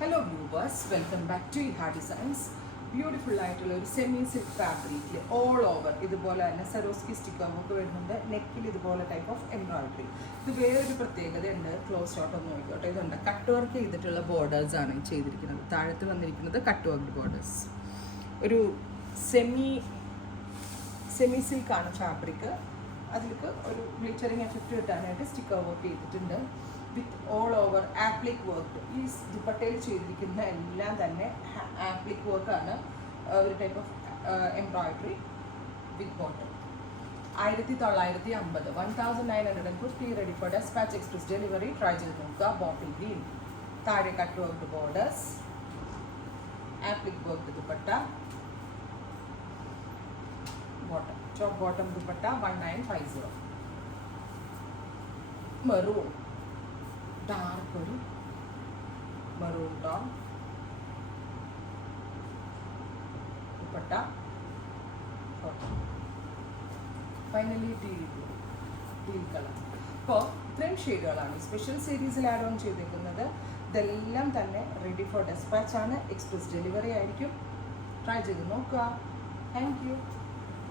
Hello viewers, welcome back to Iha designs. Beautiful ആയിട്ടുള്ള ഒരു semi silk ഫാബ്രിക്കിൽ ഓൾ ഓവർ ഇതുപോലെ തന്നെ സെറോസ്കി സ്റ്റിക്കർ നമുക്ക് വരുന്നുണ്ട്. നെക്കിൽ ഇതുപോലെ ടൈപ്പ് ഓഫ് എംബ്രോയിഡറി. ഇത് വേറൊരു പ്രത്യേകതയുണ്ട്. ക്ലോസ് ഷോട്ട് ഒന്ന് നോക്കിക്കോട്ടെ. ഇതുണ്ട് കട്ട് വർക്ക് ചെയ്തിട്ടുള്ള ബോർഡേഴ്സ് ആണ് ചെയ്തിരിക്കുന്നത്. താഴത്ത് വന്നിരിക്കുന്നത് കട്ട് വർക്ക് ബോർഡേഴ്സ്. ഒരു സെമി സിൽക്കാണ് ഫാബ്രിക്. അതിലേക്ക് ഒരു ഗ്ലിറ്ററിങ് എഫക്റ്റ് കിട്ടാനായിട്ട് സ്റ്റിക്കർ വർക്ക് ചെയ്തിട്ടുണ്ട്. With all over applique work. ഈ ദുപ്പട്ടയിൽ ചെയ്തിരിക്കുന്ന എല്ലാം തന്നെ ആപ്ലിക് വർക്കാണ്. ഒരു type of embroidery with bottom. 1950 1950 ready for despatch express delivery. Try ചെയ്ത് നോക്കുക. ബോട്ടിൽ ഗ്രീൻ, താഴെ cut work borders, applique work dupatta, bottom top bottom dupatta 1950. Maroon, dark ഒരു maroon tone dupatta, finally teal colour. അപ്പോൾ ഇത്രയും ഷെയ്ഡുകളാണ് സ്പെഷ്യൽ സീരീസിൽ ആഡ് ഓൺ ചെയ്തിരിക്കുന്നത്. ഇതെല്ലാം തന്നെ റെഡി ഫോർ ഡെസ്പാച്ച് ആണ്. എക്സ്പ്രസ് ഡെലിവറി ആയിരിക്കും. ട്രൈ ചെയ്ത് നോക്കുക. Thank you.